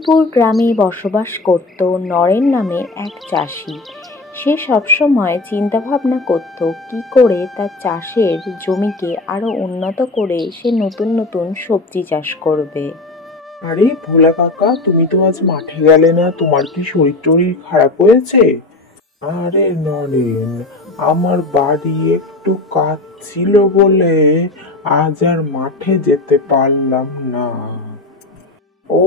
বহরমপুর গ্রামে বসবাস করত নরেন নামে এক চাষি। সে সবসময় চিন্তাভাবনা করত কি করে তার চাষের জমিকে আরো উন্নত করে সে নতুন নতুন সবজি চাষ করবে। আরে ভোলা কাকা, তুমি তো আজ মাঠে গেলে না, তোমার কি শরীর টরীর খারাপ হয়েছে? আরে নরেন, আমার বাড়ি একটু কাজ ছিল বলে আজ আর মাঠে যেতে পারলাম না। ও,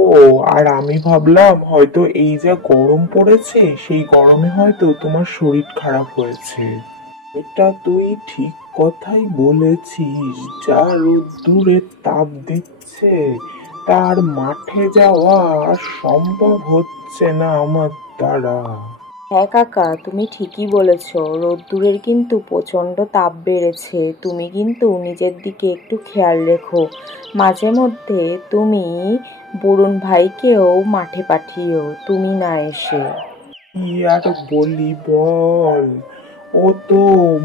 আর আমি ভাবলাম হয়তো এই যা গরম পড়েছে সেই গরমে হয়তো তোমার শরীর খারাপ হয়েছে। এটা তুই ঠিক কথাই বলেছিস, যা রোদ্দুরের তাপ দিচ্ছে তার মাঠে যাওয়া সম্ভব হচ্ছে না আমার দ্বারা। হ্যাঁ কাকা, তুমি ঠিকই বলেছ, রোদ্দুরের কিন্তু প্রচণ্ড তাপ বেড়েছে। তুমি কিন্তু নিজের দিকে একটু খেয়াল রেখো। মাঝে মধ্যে তুমি বরুণ ভাইকেও মাঠে পাঠিও, তুমি না এসে। কি আর বলি বল, ও তো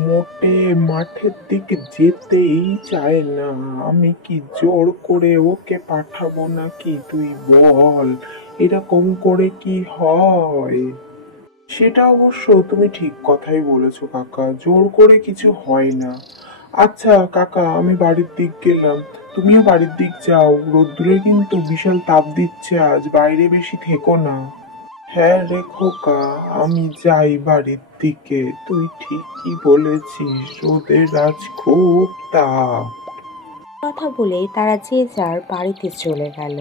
মোটে মাঠের দিকে যেতেই চায় না। আমি কি জোর করে ওকে পাঠাবো নাকি, তুই বল? এরকম করে কি হয়? সেটা অবশ্য তুমি ঠিক কথাই বলেছো কাকা, জোর করে কিছু হয় না। আচ্ছা কাকা, আমি বাড়ির দিক গেলাম, তুমিও বাড়ির দিক যাও। রোদ্দুরে কিন্তু বিশাল তাপ দিচ্ছে আজ, বাইরে বেশি থেকো না। হ্যাঁ রে খোকা, আমি যাই বাড়ির দিকে। তুই ঠিকই বলেছিস, রোদের আজ খুব তাপ। কথা বলে তারা যে যার বাড়িতে চলে গেল।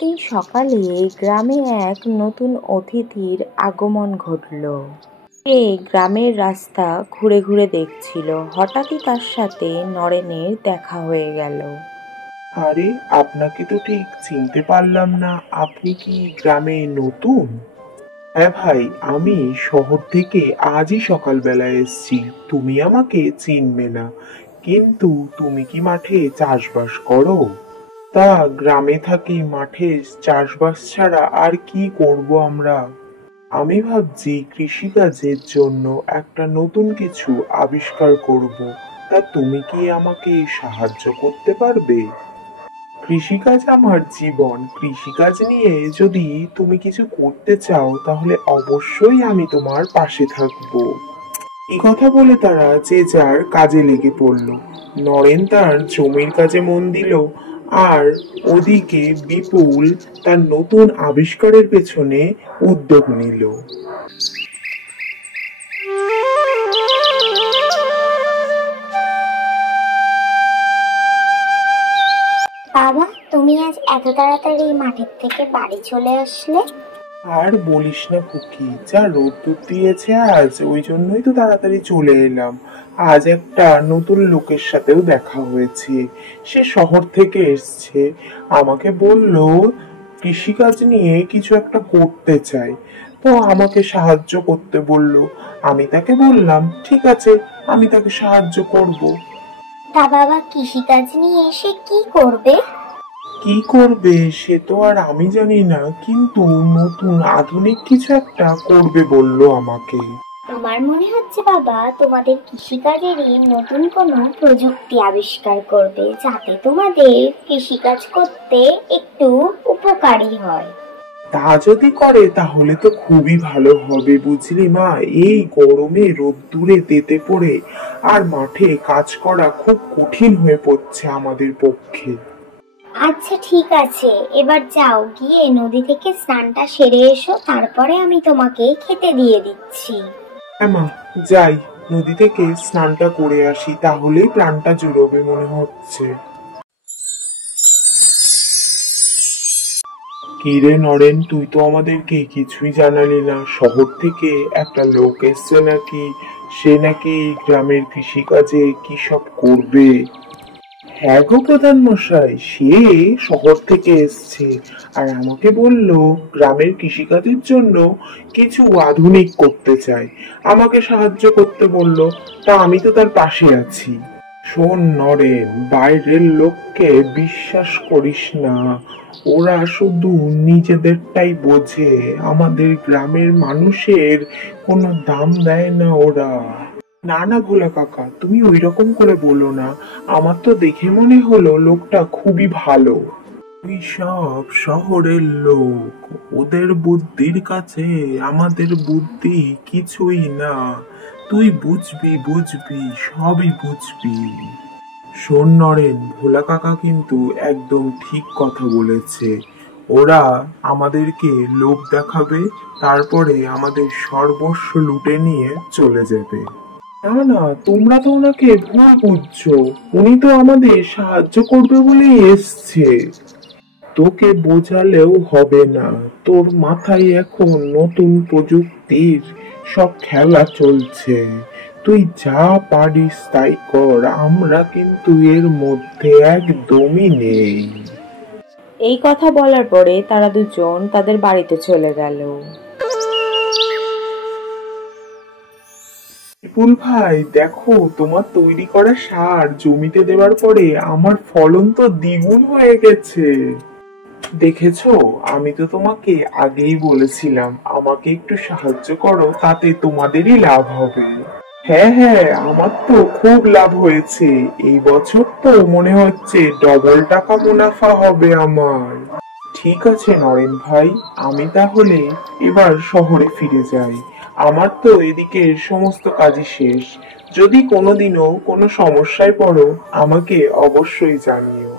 দিন সকালে গ্রামে এক নতুন অতিথির আগমন ঘটল। সে গ্রামের রাস্তা ঘুরে ঘুরে দেখছিল। হঠাৎই তার সাথে নরেনের দেখা হয়ে গেল। আরে, আপনাকে তো ঠিক চিনতে পারলাম না, আপনি কি গ্রামে নতুন? হ্যাঁ ভাই, আমি শহর থেকে আজই সকালবেলা এসেছি। তুমি আমাকে চিনবে না, কিন্তু তুমি কি মাঠে চাষবাস করো? তা গ্রামে থাকি, মাঠে চাষবাস ছাড়া আর কি করব আমরা? আমি ভাবছি কৃষিকাজের জন্য একটা নতুন কিছু আবিষ্কার করব। তা তুমি কি আমাকে সাহায্য করতে পারবে? কৃষিকাজ আমার জীবন, কৃষিকাজ নিয়ে যদি তুমি কিছু করতে চাও তাহলে অবশ্যই আমি তোমার পাশে থাকবো। এই কথা বলে তারা যে যার কাজে লেগে পড়ল। নরেন তার জমির কাজে মন দিল, আর ওদিকে বিপুল তার নতুন আবিষ্কারের পেছনে উদ্যোগ নিল। বাবা, তুমি আজ এত তাড়াতাড়ি মাঠের থেকে বাড়ি চলে আসলে? আর বলিস না খুকি, যা রোদ্দুর দিয়েছে আজ, ওই জন্যই তো তাড়াতাড়ি চলে এলাম। আজ একটা নতুন লোকের সাথেও দেখা হয়েছে। সে শহর থেকে এসছে, আমাকে বলল কৃষিকাজ নিয়ে কিছু একটা করতে চাই, তো আমাকে সাহায্য করতে বলল। আমি তাকে বললাম ঠিক আছে, আমি তাকে সাহায্য করব। তা বাবা, কৃষিকাজ নিয়ে এসে কি করবে? কি করবে সে তো আর আমি জানি না, কিন্তু নতুন আধুনিক কিছু একটা করবে বলল আমাকে। আমার মনে হচ্ছে বাবা, তোমাদের কৃষিকাজেরই নতুন কোনো প্রযুক্তি আবিষ্কার করবে, যাতে তোমাদের কৃষিকাজ করতে একটু উপকারী হয়। তা যদি করে তাহলে তো খুবই ভালো হবে, বুঝলি মা। এই গরমে রোদ্দুরে তেতে পড়ে আর মাঠে কাজ করা খুব কঠিন হয়ে পড়ছে আমাদের পক্ষে। আচ্ছা ঠিক আছে, এবার যাও, গিয়ে নদী থেকে স্নানটা সেরে এসো, তারপরে আমি তোমাকে খেতে দিয়ে দিচ্ছি। হ্যাঁ মা, যাই, নদী থেকে স্নানটা করে আসি, তাহলেই প্রাণটা জুড়োবে মনে হচ্ছে। কি রে নরেন, তুই তো আমাদেরকে কিছুই জানালি না। শহর থেকে একটা লোক এসছে নাকি? সে নাকি গ্রামের কৃষিকাজে কি সব করবে? হ্যাঁ গো প্রধান মশাই, সে শহর থেকে এসছে আর আমাকে বলল গ্রামের কৃষিকাজের জন্য কিছু আধুনিক করতে চায়, আমাকে সাহায্য করতে বলল। তা আমি তো তার পাশে আছি। শোন নরেন, বাইরের লোককে বিশ্বাস করিস না। ওরা শুধু নিজেদেরটাই বোঝে, আমাদের গ্রামের মানুষের কোনো দাম দেয় না ওরা। না না ভোলা কাকা, তুমি ওই রকম করে বলো না। আমার তো দেখে মনে হলো লোকটা খুবই ভালো। ওই সব শহরের লোক, ওদের বুদ্ধির কাছে আমাদের বুদ্ধি কিছুই না। তুই বুঝবি বুঝবি, সবই বুঝবি। শোন নরেন, ভোলা কাকা কিন্তু একদম ঠিক কথা বলেছে। ওরা আমাদেরকে লোভ দেখাবে, তারপরে আমাদের সর্বস্ব লুটে নিয়ে চলে যাবে। না না, তোমরা তো ওনাকে ভুল বুঝছো। উনি তো আমাদের সাহায্য করবে বলেই এসছে। তোকে বোঝালেও হবে না, তোর মাথায় এখন নতুন প্রযুক্তির সব খেলা চলছে। তুই যা পারিস তাই কর, আমরা কিন্তু এর মধ্যে একদমই নেই। এই কথা বলার পরে তারা দুজন তাদের বাড়িতে চলে গেল। বিপুল ভাই, দেখো তোমার তৈরি করা সার জমিতে দেওয়ার পরে আমার ফলন তো দ্বিগুণ হয়ে গেছে। দেখেছো, আমি তো তোমাকে আগেই বলেছিলাম আমাকে একটু সাহায্য করো, তাতে তোমাদেরই লাভ হবে। হ্যাঁ হ্যাঁ, আমার তো খুব লাভ হয়েছে। এই বছর তো মনে হচ্ছে ডবল টাকা মুনাফা হবে আমার। ঠিক আছে নরেন ভাই, আমি তাহলে এবার শহরে ফিরে যাই। আমার তো এদিকে সমস্ত কাজই শেষ। যদি কোনোদিনও কোনো সমস্যায় পড়ো, আমাকে অবশ্যই জানিও।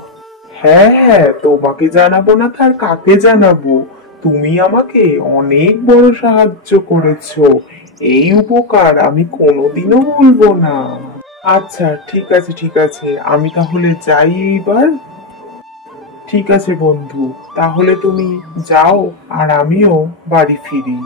হ্যাঁ হ্যাঁ, তোমাকে জানাবো না তার কাকে জানাবো। তুমি আমাকে অনেক বড় সাহায্য করেছো, এই উপকার আমি কোনোদিনও ভুলবো না। আচ্ছা ঠিক আছে ঠিক আছে, আমি তাহলে যাই এইবার। ঠিক আছে বন্ধু, তাহলে তুমি যাও আর আমিও বাড়ি ফিরি।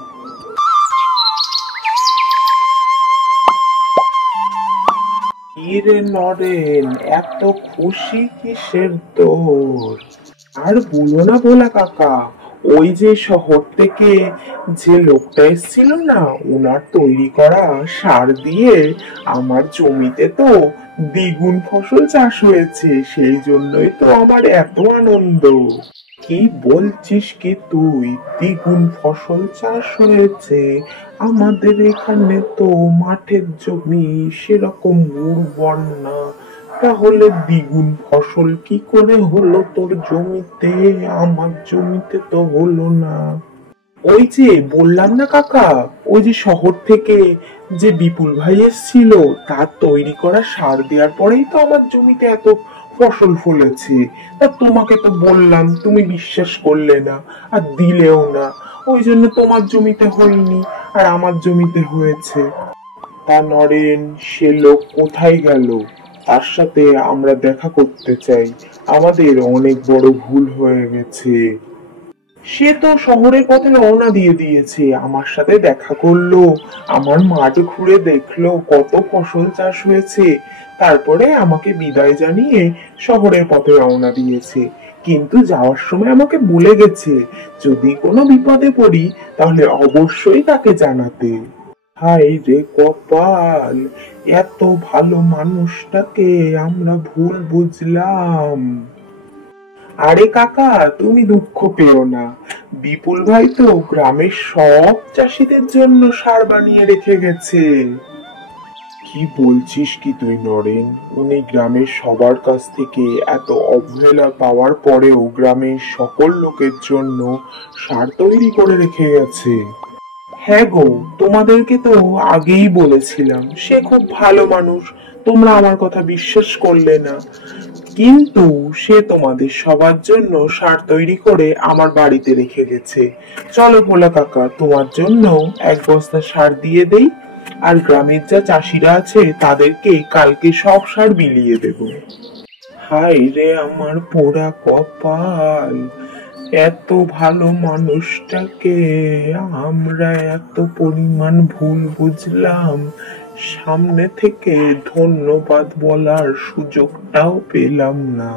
কি রে নরেন, এত খুশি কিসের তোর? আর বলো না ভোলা কাকা, ওই যে শহর থেকে যে লোকটা এসেছিল না, ওনার তৈরি করা সার দিয়ে আমার জমিতে তো দ্বিগুণ ফসল চাষ হয়েছে। সেই জন্যই তো আমার এত আনন্দ। কি বলছিস কি তুই? দ্বিগুণ ফসল চাষ হয়েছে? আমাদের এখানে তো মাঠের জমি সেরকম উর্বর না, তাহলে দ্বিগুণ ফসল কি করে হলো তোর জমিতে? আমার জমিতে তো হলো না। ওই যে বললাম না কাকা, ওই যে শহর থেকে যে বিপুল ভাই এসেছিল, তার তৈরি করা সার দেওয়ার পরেই তো আমার জমিতে এত ফসল ফলেছে। তা তোমাকে তো বললাম, তুমি বিশ্বাস করলে না আর দিলেও না। ওই জন্য তোমার জমিতে হয়নি আর আমার জমিতে হয়েছে। তা নরেন, সে লোক কোথায় গেল? তার সাথে আমরা দেখা করতে চাই। আমাদের অনেক বড় ভুল হয়ে গেছে। সে তো শহরের পথে রওনা দিয়ে দিয়েছে, আমার সাথে দেখা করলো, আমার মাঠ ঘুরে দেখলো কত ফসল চাষ হয়েছে, তারপরে আমাকে বিদায় জানিয়ে শহরের পথে রওনা দিয়েছে। কিন্তু যাওয়ার সময় আমাকে বলে গেছে, যদি কোনো বিপদে পড়ি তাহলে অবশ্যই তাকে জানাতে। হায় রে কপাল, এত ভালো মানুষটাকে আমরা ভুল বুঝলাম। আরে কাকা, তুমি দুঃখ পেও না। বিপুল ভাই তো গ্রামের সব চাষীদের জন্য সার বানিয়ে রেখে গেছে। কি বলছিস কি তুই নরেন? উনি গ্রামের সবার কাছ থেকে এত অবহেলা পাওয়ার পরেও গ্রামের সকল লোকের জন্য সার তৈরি করে রেখে গেছে। হ্যাঁ গো, তোমাদেরকে তো আগেই বলেছিলাম সে খুব ভালো মানুষ, তোমরা আমার কথা বিশ্বাস করলে না। কিন্তু সে তোমাদের সবার জন্য সার তৈরি করে আমার বাড়িতে রেখে গেছে। চলো ভোলা কাকা, তোমার জন্য এক বস্তা সার দিয়ে দেই, আর গ্রামের যা চাষিরা আছে তাদেরকে কালকে সব সার বিলিয়ে দেব। হায় রে আমার পোড়া কপাল, এত ভালো মানুষটাকে আমরা এত পরিমাণ ভুল বুঝলাম, সামনে থেকে ধন্যবাদ বলার সুযোগটাও পেলাম না।